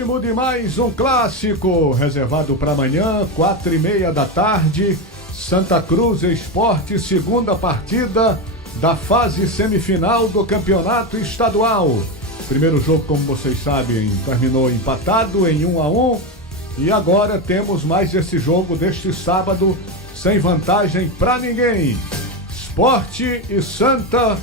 ritmo de mais um clássico, reservado para amanhã, 4:30 da tarde, Santa Cruz Esporte, segunda partida da fase semifinal do campeonato estadual. Primeiro jogo, como vocês sabem, terminou empatado em 1-1 e agora temos mais esse jogo deste sábado, sem vantagem para ninguém. Esporte e Santa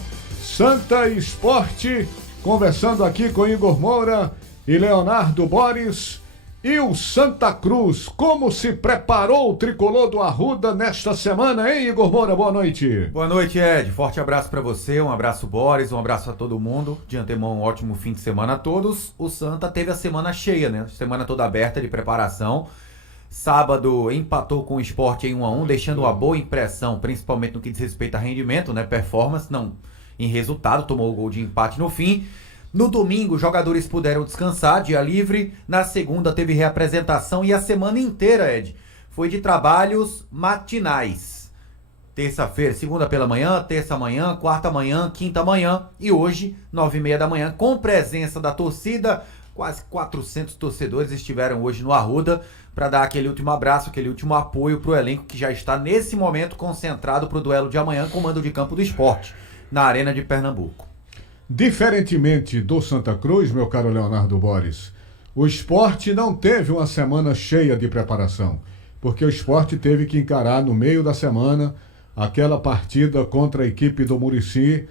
e Esporte, conversando aqui com Igor Moura e Leonardo Boris. E o Santa Cruz, como se preparou o tricolor do Arruda nesta semana, hein, Igor Moura? Boa noite. Boa noite, Ed. Forte abraço para você, um abraço, Boris, um abraço a todo mundo. De antemão, um ótimo fim de semana a todos. O Santa teve a semana cheia, né? Semana toda aberta de preparação. Sábado empatou com o Sport em 1-1, deixando uma boa impressão, principalmente no que diz respeito a rendimento, né? Performance, não em resultado, tomou o gol de empate no fim. No domingo, os jogadores puderam descansar, dia livre. Na segunda, teve reapresentação e a semana inteira, Ed, foi de trabalhos matinais. Terça-feira, segunda pela manhã, terça manhã, quarta manhã, quinta manhã e hoje, 9:30 da manhã, com presença da torcida. Quase 400 torcedores estiveram hoje no Arruda para dar aquele último abraço, aquele último apoio para o elenco que já está nesse momento concentrado para o duelo de amanhã com o mando de campo do Sport, na Arena de Pernambuco. Diferentemente do Santa Cruz, meu caro Leonardo Boris, o Sport não teve uma semana cheia de preparação, porque o Sport teve que encarar no meio da semana aquela partida contra a equipe do Muricy,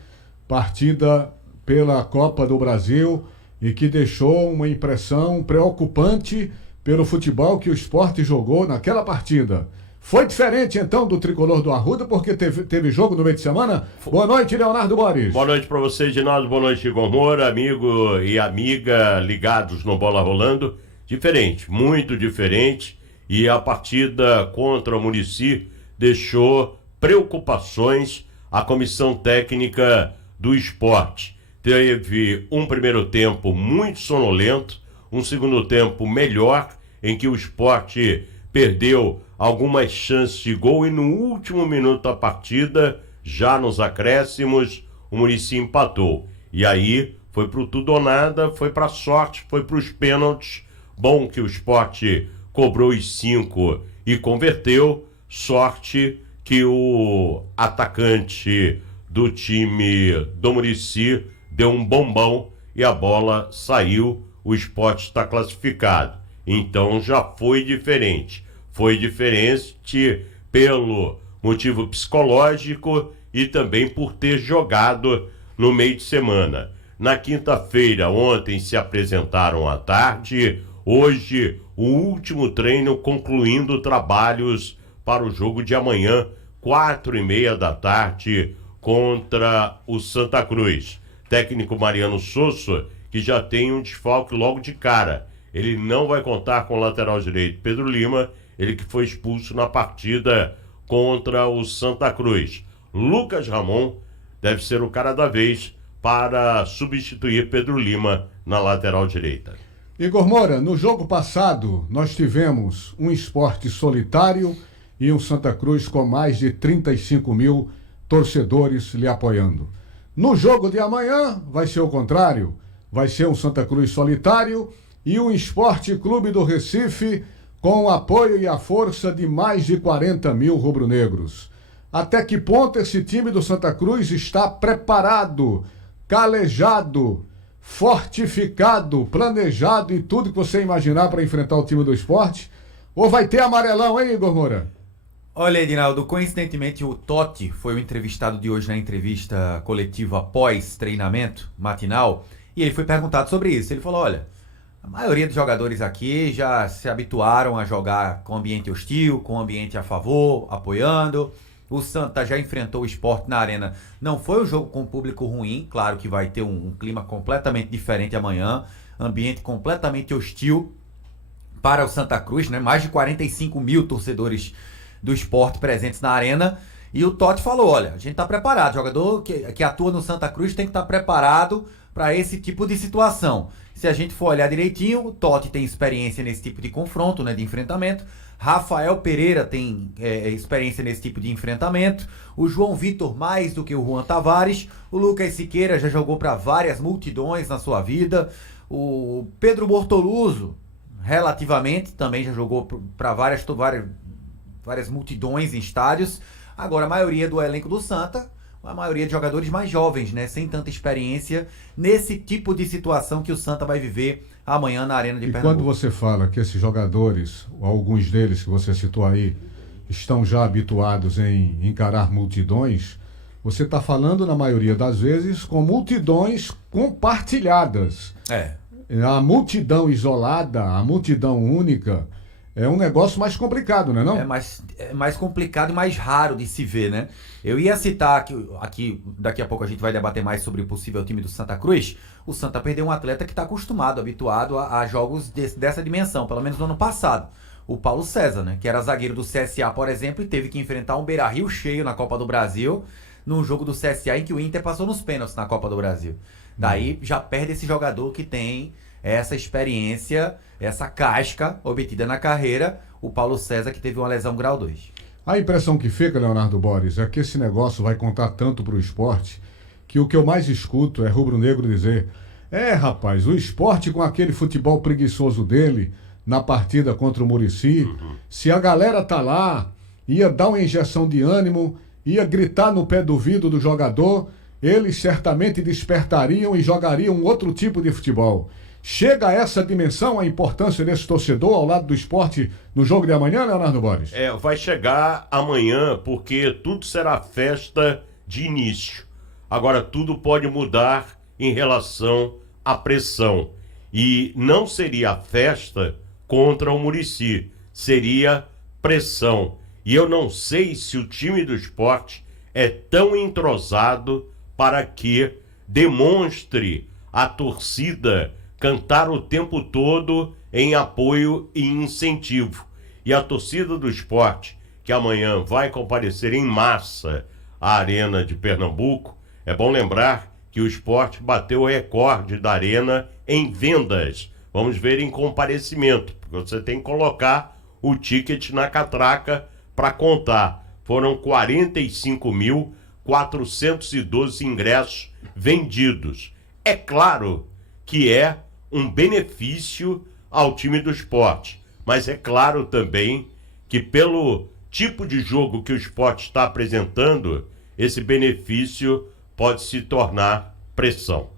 partida pela Copa do Brasil, e que deixou uma impressão preocupante pelo futebol que o Sport jogou naquela partida. Foi diferente, então, do tricolor do Arruda, porque teve jogo no meio de semana? Boa noite, Leonardo Boris. Boa noite para você, Ginaldo. Boa noite, Igor Moura, amigo e amiga ligados no Bola Rolando. Diferente, muito diferente. E a partida contra o Muricy deixou preocupações à comissão técnica do Sport. Teve um primeiro tempo muito sonolento, um segundo tempo melhor, em que o Sport perdeu algumas chances de gol e no último minuto da partida, já nos acréscimos, o Muricy empatou. E aí foi pro tudo ou nada, foi pra sorte, foi pros pênaltis. Bom que o Sport cobrou os 5 e converteu. Sorte que o atacante do time do Muricy deu um bombão e a bola saiu. O Sport está classificado. Então já foi diferente. Foi diferente pelo motivo psicológico e também por ter jogado no meio de semana. Na quinta-feira, ontem, se apresentaram à tarde. Hoje, o último treino concluindo trabalhos para o jogo de amanhã, 4:30 da tarde, contra o Santa Cruz. Técnico Mariano Sosso, que já tem um desfalque logo de cara. Ele não vai contar com o lateral direito Pedro Lima, ele que foi expulso na partida contra o Santa Cruz. Lucas Ramon deve ser o cara da vez para substituir Pedro Lima na lateral direita. Igor Moura, no jogo passado nós tivemos um Sport solitário e um Santa Cruz com mais de 35 mil torcedores lhe apoiando. No jogo de amanhã vai ser o contrário, vai ser um Santa Cruz solitário e um Sport Clube do Recife com o apoio e a força de mais de 40 mil rubro-negros. Até que ponto esse time do Santa Cruz está preparado, calejado, fortificado, planejado e tudo que você imaginar para enfrentar o time do Sport? Ou vai ter amarelão, hein, Igor Moura? Olha, Edinaldo, coincidentemente o Totti foi o entrevistado de hoje na entrevista coletiva pós-treinamento matinal e ele foi perguntado sobre isso. Ele falou, olha, a maioria dos jogadores aqui já se habituaram a jogar com ambiente hostil, com ambiente a favor, apoiando. O Santa já enfrentou o Sport na Arena. Não foi um jogo com público ruim, claro que vai ter um clima completamente diferente amanhã, ambiente completamente hostil para o Santa Cruz, né? Mais de 45 mil torcedores do Sport presentes na Arena. E o Totti falou, olha, a gente está preparado, o jogador que atua no Santa Cruz tem que estar preparado para esse tipo de situação. Se a gente for olhar direitinho, o Totti tem experiência nesse tipo de confronto, né, de enfrentamento. Rafael Pereira tem experiência nesse tipo de enfrentamento. O João Vitor mais do que o Juan Tavares. O Lucas Siqueira já jogou para várias multidões na sua vida. O Pedro Bortoluso, relativamente, também já jogou para várias multidões em estádios. Agora, a maioria do elenco do Santa, a maioria de jogadores mais jovens, né? Sem tanta experiência nesse tipo de situação que o Santa vai viver amanhã na Arena de Pernambuco. E quando você fala que esses jogadores, alguns deles que você citou aí, estão já habituados em encarar multidões, você está falando, na maioria das vezes, com multidões compartilhadas. A multidão isolada, a multidão única, é um negócio mais complicado, não é não? É mais complicado e mais raro de se ver, né? Eu ia citar aqui, daqui a pouco a gente vai debater mais sobre o possível time do Santa Cruz. O Santa perdeu um atleta que está habituado a jogos dessa dimensão, pelo menos no ano passado. O Paulo César, né? Que era zagueiro do CSA, por exemplo, e teve que enfrentar um Beira-Rio cheio na Copa do Brasil, num jogo do CSA em que o Inter passou nos pênaltis na Copa do Brasil. Daí já perde esse jogador que tem essa experiência, essa casca obtida na carreira, o Paulo César, que teve uma lesão grau 2. A impressão que fica, Leonardo Boris, é que esse negócio vai contar tanto para o esporte que o que eu mais escuto é rubro-negro dizer: rapaz, o esporte com aquele futebol preguiçoso dele na partida contra o Muricy, se a galera tá lá, ia dar uma injeção de ânimo, ia gritar no pé do ouvido do jogador, eles certamente despertariam e jogariam outro tipo de futebol. Chega a essa dimensão a importância desse torcedor ao lado do esporte no jogo de amanhã, Leonardo Boris? Vai chegar amanhã, porque tudo será festa de início. Agora, tudo pode mudar em relação à pressão. E não seria festa contra o Muricy, seria pressão. E eu não sei se o time do esporte é tão entrosado para que demonstre a torcida cantar o tempo todo em apoio e incentivo. E a torcida do esporte, que amanhã vai comparecer em massa à Arena de Pernambuco, é bom lembrar que o esporte bateu o recorde da Arena em vendas. Vamos ver em comparecimento, porque você tem que colocar o ticket na catraca para contar. Foram 45.412 ingressos vendidos. É claro que é um benefício ao time do esporte, mas é claro também que pelo tipo de jogo que o esporte está apresentando, esse benefício pode se tornar pressão.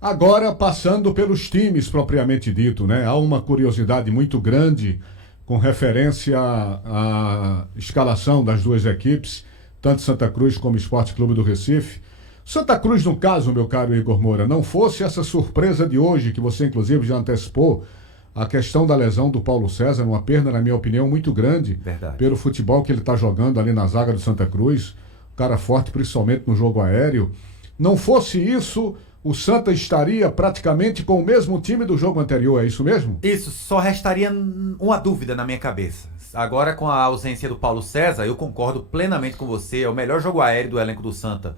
Agora, passando pelos times propriamente dito, né? Há uma curiosidade muito grande com referência à escalação das duas equipes, tanto Santa Cruz como Sport Clube do Recife. Santa Cruz, no caso, meu caro Igor Moura, não fosse essa surpresa de hoje, que você inclusive já antecipou, a questão da lesão do Paulo César, uma perda, na minha opinião, muito grande. Verdade. Pelo futebol que ele está jogando ali na zaga do Santa Cruz, um cara forte principalmente no jogo aéreo. Não fosse isso, o Santa estaria praticamente com o mesmo time do jogo anterior, é isso mesmo? Isso, só restaria uma dúvida na minha cabeça. Agora, com a ausência do Paulo César, eu concordo plenamente com você, é o melhor jogo aéreo do elenco do Santa.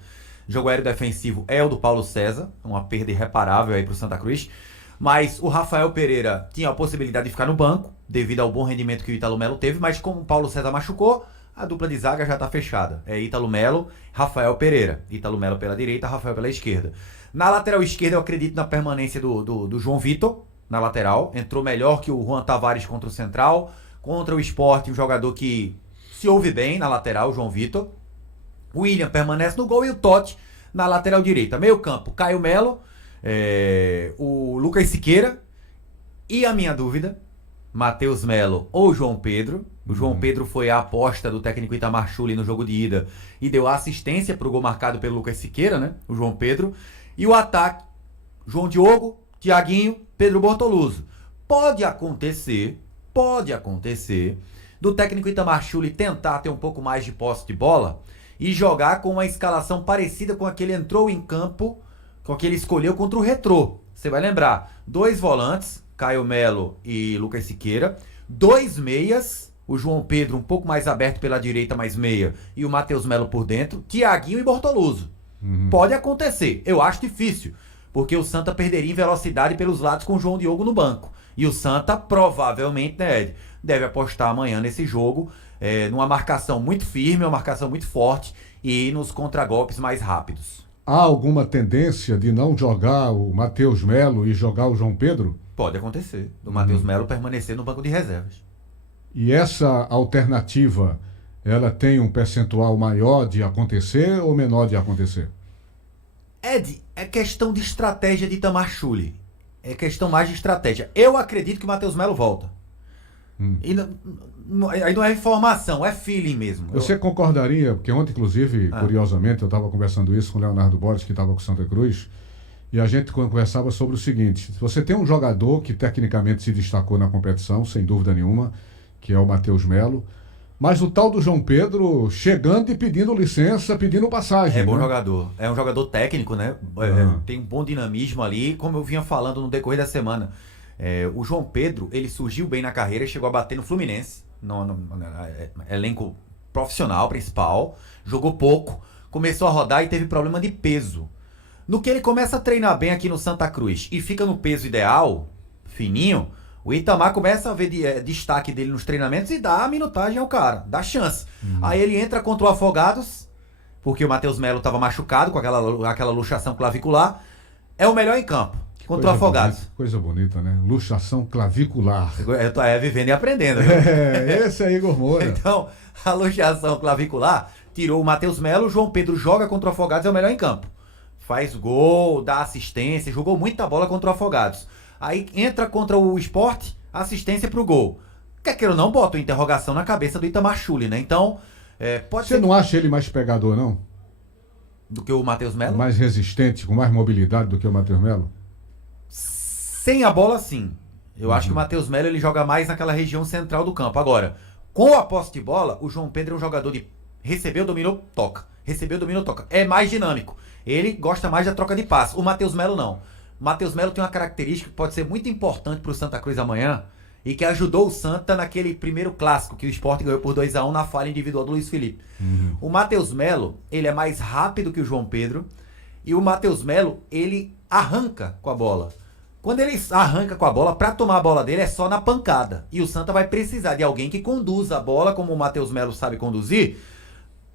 Jogo aéreo defensivo é o do Paulo César, uma perda irreparável aí pro Santa Cruz. Mas o Rafael Pereira tinha a possibilidade de ficar no banco, devido ao bom rendimento que o Ítalo Melo teve, mas como o Paulo César machucou, a dupla de zaga já tá fechada. É Ítalo Melo, Rafael Pereira. Ítalo Melo pela direita, Rafael pela esquerda. Na lateral esquerda eu acredito na permanência do João Vitor, na lateral. Entrou melhor que o Juan Tavares contra o Central. Contra o Sport, um jogador que se ouve bem na lateral, o João Vitor. O William permanece no gol e o Totti na lateral direita. Meio campo, Caio Melo, o Lucas Siqueira e a minha dúvida, Matheus Melo ou João Pedro. O João Pedro foi a aposta do técnico Itamar Schulli no jogo de ida e deu assistência para o gol marcado pelo Lucas Siqueira, né? O João Pedro. E o ataque, João Diogo, Thiaguinho, Pedro Bortoluso. Pode acontecer do técnico Itamar Schulli tentar ter um pouco mais de posse de bola e jogar com uma escalação parecida com a que ele entrou em campo, com a que ele escolheu contra o Retrô. Você vai lembrar, 2 volantes, Caio Melo e Lucas Siqueira, 2 meias, o João Pedro um pouco mais aberto pela direita, mais meia, e o Matheus Melo por dentro, Thiaguinho e Bortoluso. Pode acontecer, eu acho difícil, porque o Santa perderia em velocidade pelos lados com o João Diogo no banco. E o Santa provavelmente, né, Ed, deve apostar amanhã nesse jogo, numa marcação muito firme, uma marcação muito forte e nos contragolpes mais rápidos. há alguma tendência de não jogar o Matheus Melo e jogar o João Pedro? Pode acontecer. Do Matheus Melo permanecer no banco de reservas. E essa alternativa, ela tem um percentual maior de acontecer ou menor de acontecer? Ed, é questão de estratégia de Itamar Schulli. É questão mais de estratégia. Eu acredito que o Matheus Melo volta. E aí não é informação, é feeling mesmo. Você concordaria, porque ontem, inclusive, curiosamente, eu estava conversando isso com o Leonardo Borges, que estava com Santa Cruz, e a gente conversava sobre o seguinte: você tem um jogador que tecnicamente se destacou na competição, sem dúvida nenhuma, que é o Matheus Melo, mas o tal do João Pedro chegando e pedindo licença, pedindo passagem. É bom né? jogador. É um jogador técnico, né? Tem um bom dinamismo ali, como eu vinha falando no decorrer da semana. O João Pedro, ele surgiu bem na carreira e chegou a bater no Fluminense, no elenco profissional principal, jogou pouco, começou a rodar e teve problema de peso. No que ele começa a treinar bem aqui no Santa Cruz e fica no peso ideal, fininho, o Itamar começa a ver destaque dele nos treinamentos e dá a minutagem ao cara, dá chance. Aí ele entra contra o Afogados, porque o Matheus Melo estava machucado com aquela luxação clavicular, é o melhor em campo. Contra o Afogados. Coisa bonita, né? Luxação clavicular. Eu tô vivendo e aprendendo. Esse é Igor Moura. Então, a luxação clavicular tirou o Matheus Melo, o João Pedro joga contra o Afogados, é o melhor em campo. Faz gol, dá assistência, jogou muita bola contra o Afogados. Aí entra contra o Sport, assistência pro gol. Quer queira ou não, bota uma interrogação na cabeça do Itamar Schulli, né? Então, pode ser... Você não acha ele mais pegador, não? Do que o Matheus Melo? Mais resistente, com mais mobilidade do que o Matheus Melo? Sem a bola, sim. Eu acho que o Matheus Melo ele joga mais naquela região central do campo. Agora, com a posse de bola, o João Pedro é um jogador de recebeu, dominou, toca. Recebeu, dominou, toca. É mais dinâmico. Ele gosta mais da troca de passe. O Matheus Melo não. O Matheus Melo tem uma característica que pode ser muito importante para o Santa Cruz amanhã e que ajudou o Santa naquele primeiro clássico que o Sport ganhou por 2-1 na falha individual do Luiz Felipe. O Matheus Melo, ele é mais rápido que o João Pedro e o Matheus Melo, ele arranca com a bola. Quando ele arranca com a bola, para tomar a bola dele é só na pancada. E o Santa vai precisar de alguém que conduza a bola, como o Matheus Melo sabe conduzir,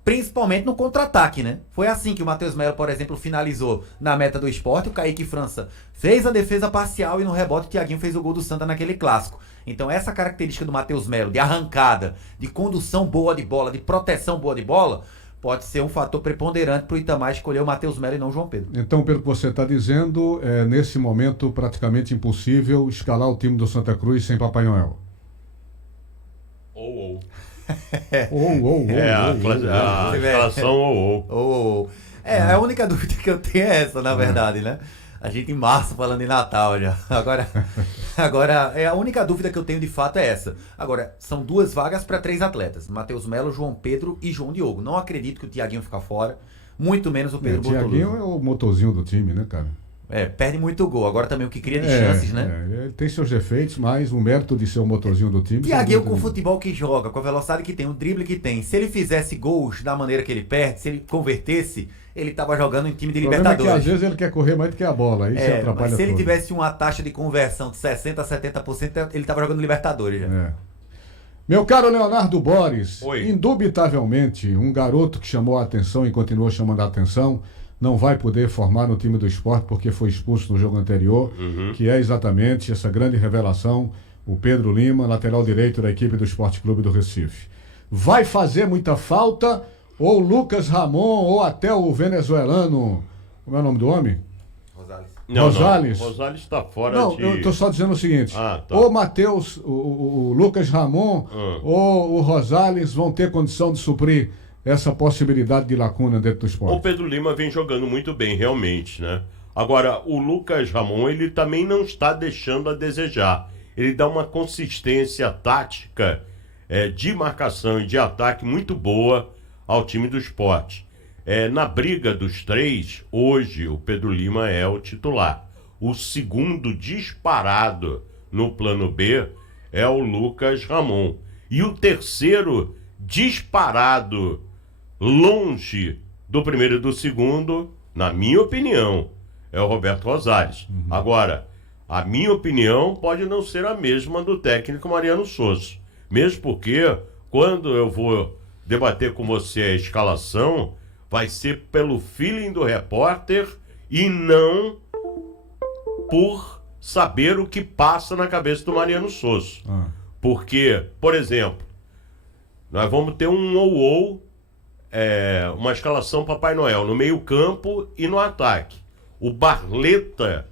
principalmente no contra-ataque, né? Foi assim que o Matheus Melo, por exemplo, finalizou na meta do Sport. O Kaique França fez a defesa parcial e no rebote o Thiaguinho fez o gol do Santa naquele clássico. Então essa característica do Matheus Melo, de arrancada, de condução boa de bola, de proteção boa de bola, pode ser um fator preponderante para o Itamar escolher o Matheus Melo e não o João Pedro. Então, pelo que você está dizendo, é nesse momento praticamente impossível escalar o time do Santa Cruz sem Papai Noel. A escalação a única dúvida que eu tenho é essa, na verdade, né? A gente em março falando em Natal já. Agora a única dúvida que eu tenho de fato é essa. Agora, são 2 vagas para 3 atletas. Matheus Melo, João Pedro e João Diogo. Não acredito que o Thiaguinho fica fora. Muito menos o Pedro Bortolucci. O Thiaguinho é o motorzinho do time, né, cara? Perde muito gol. Agora também o que cria de chances, né? Ele tem seus defeitos, mas o mérito de ser o motorzinho do time... Thiaguinho com o futebol que joga, com a velocidade que tem, o drible que tem. Se ele fizesse gols da maneira que ele perde, se ele convertesse, ele tava jogando em time de Libertadores. É que às vezes ele quer correr mais do que a bola, aí se atrapalha mas se ele todo. tivesse uma taxa de conversão de 60% a 70%, ele tava jogando Libertadores já. Meu caro Leonardo Borges, Oi. indubitavelmente, um garoto que chamou a atenção e continua chamando a atenção, não vai poder formar no time do Sport porque foi expulso no jogo anterior, que é exatamente essa grande revelação, o Pedro Lima, lateral direito da equipe do Sport Clube do Recife. Vai fazer muita falta ou Lucas Ramon ou até o venezuelano, como é o nome do homem? Rosales. Rosales está fora Não, de... eu estou só dizendo o seguinte, tá. ou Matheus, o Lucas Ramon ou o Rosales vão ter condição de suprir essa possibilidade de lacuna dentro do Sport. O Pedro Lima vem jogando muito bem, realmente, né? Agora, o Lucas Ramon, ele também não está deixando a desejar. Ele dá uma consistência tática de marcação e de ataque muito boa ao time do Sport. Na briga dos 3, hoje o Pedro Lima é o titular. O segundo disparado no plano B é o Lucas Ramon. E o terceiro disparado longe do primeiro e do segundo, na minha opinião, é o Roberto Rosales. Agora, a minha opinião pode não ser a mesma do técnico Mariano Souza. Mesmo porque, quando eu vou debater com você a escalação, vai ser pelo feeling do repórter e não por saber o que passa na cabeça do Mariano Sosso. Porque, por exemplo, nós vamos ter um ou uma escalação Papai Noel no meio-campo e no ataque. O Barleta,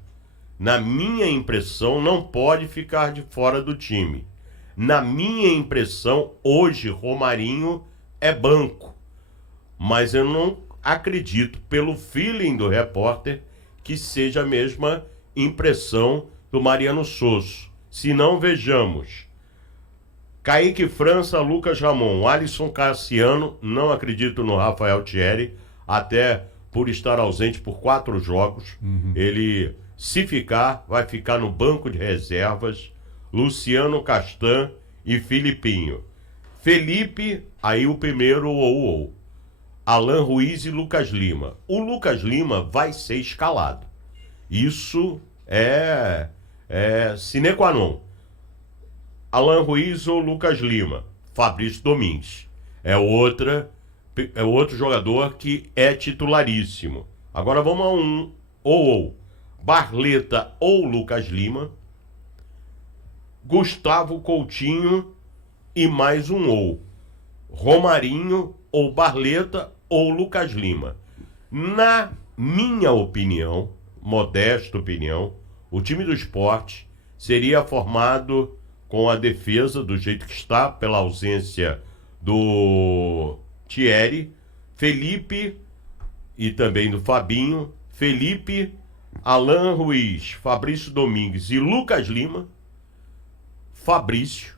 na minha impressão, não pode ficar de fora do time. Na minha impressão, hoje, Romarinho é banco. Mas eu não acredito, pelo feeling do repórter, que seja a mesma impressão do Mariano Sosso. Se não, vejamos. Kaique França, Lucas Ramon, Alisson Cassiano, não acredito no Rafael Thierry, até por estar ausente por 4 jogos. Ele, se ficar, vai ficar no banco de reservas. Luciano Castan e Filipinho. Felipe, aí o primeiro ou. Alan Ruiz e Lucas Lima. O Lucas Lima vai ser escalado. Isso é sine qua non. Alan Ruiz ou Lucas Lima. Fabrício Domingues. É outro jogador que é titularíssimo. Agora vamos a um ou. Barleta ou Lucas Lima. Gustavo Coutinho e mais um ou. Romarinho ou Barleta ou Lucas Lima. Na minha opinião, modesta opinião, o time do Sport seria formado com a defesa do jeito que está, pela ausência do Thierry, Felipe e também do Fabinho, Felipe, Alan Ruiz, Fabrício Domingues e Lucas Lima, Fabrício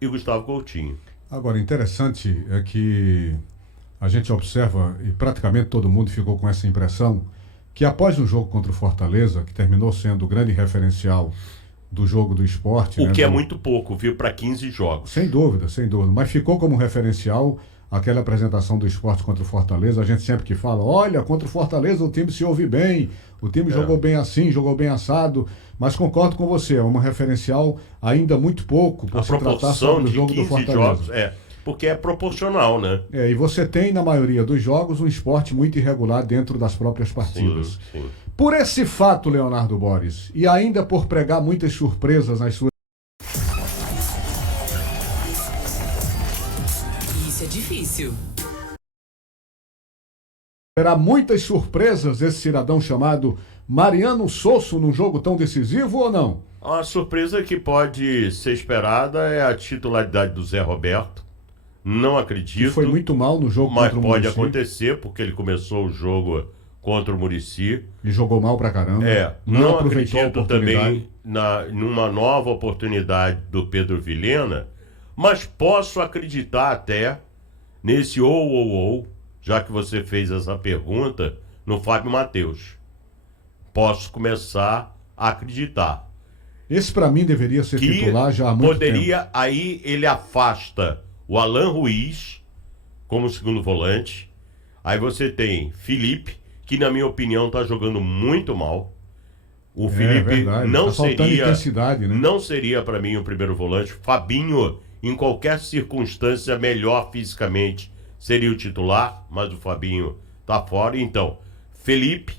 e Gustavo Coutinho. Agora, interessante é que a gente observa, e praticamente todo mundo ficou com essa impressão, que após o jogo contra o Fortaleza, que terminou sendo o grande referencial do jogo do Sport... O que é muito pouco, viu, para 15 jogos. Sem dúvida, mas ficou como referencial aquela apresentação do Sport contra o Fortaleza. A gente sempre que fala, olha, contra o Fortaleza o time se ouve bem, o time jogou bem assim, jogou bem assado, mas concordo com você, é um referencial ainda muito pouco por se tratar sobre o jogo do Fortaleza. Jogos, porque é proporcional, né? E você tem, na maioria dos jogos, um Sport muito irregular dentro das próprias partidas. Sim. Por esse fato, Leonardo Boris, e ainda por pregar muitas surpresas nas suas... Isso é difícil. Terá muitas surpresas esse cidadão chamado Mariano Sosso num jogo tão decisivo ou não? A surpresa que pode ser esperada é a titularidade do Zé Roberto. Não acredito. Que foi muito mal no jogo contra o Muricy. Muricy. Mas pode acontecer, porque ele começou o jogo contra o Muricy. E jogou mal pra caramba. Não acredito também numa nova oportunidade do Pedro Vilhena, mas posso acreditar até nesse ou, já que você fez essa pergunta, no Fábio Matheus. Posso começar a acreditar. Esse pra mim deveria ser titular já há muito tempo. Aí ele afasta o Alan Ruiz como segundo volante. Aí você tem Felipe, que na minha opinião tá jogando muito mal. O Felipe não seria intensidade, né? Não seria para mim o primeiro volante. Fabinho, em qualquer circunstância melhor fisicamente, seria o titular, mas o Fabinho tá fora. Então, Felipe,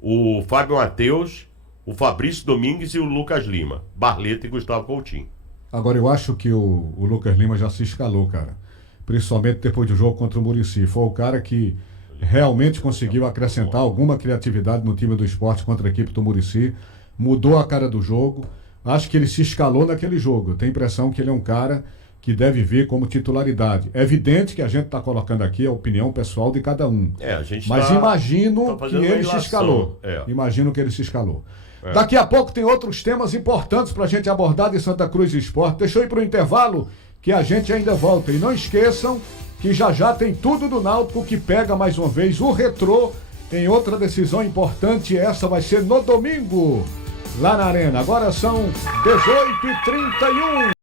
o Fábio Matheus, o Fabrício Domingues e o Lucas Lima, Barleta e Gustavo Coutinho. Agora, eu acho que o Lucas Lima já se escalou, cara. Principalmente depois do jogo contra o Muricy. Foi o cara que realmente conseguiu acrescentar alguma criatividade no time do Sport contra a equipe do Muricy. Mudou a cara do jogo. Acho que ele se escalou naquele jogo. Eu tenho a impressão que ele é um cara que deve vir como titularidade. É evidente que a gente está colocando aqui a opinião pessoal de cada um. Mas imagino que ele se escalou. Imagino que ele se escalou. Daqui a pouco tem outros temas importantes para a gente abordar de Santa Cruz Esporte. Deixa eu ir para o intervalo que a gente ainda volta. E não esqueçam que já tem tudo do Náutico que pega mais uma vez o Retrô em outra decisão importante. Essa vai ser no domingo, lá na Arena. Agora são 18h31.